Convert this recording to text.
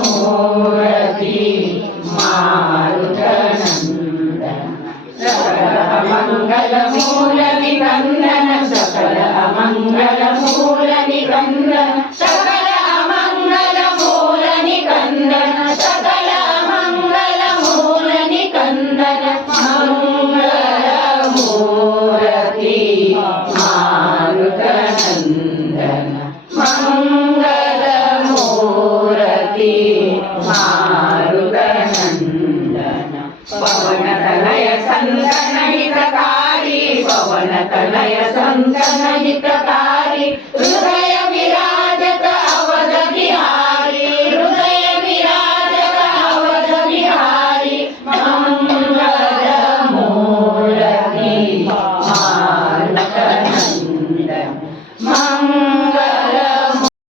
मंगलमूर्ती मारुतनंदन सकल मंगलमूल निकंदन सकल मंगलमूल निकंदन सकल मंगलमूल निकंदन सकल मंगलमूल निकंदन मंगलमूर्ती मारुतनंदन मंगलमूर्ती मारुतनंदन पवनतनय संतन हितकारी पवनतनय संतन हितकारी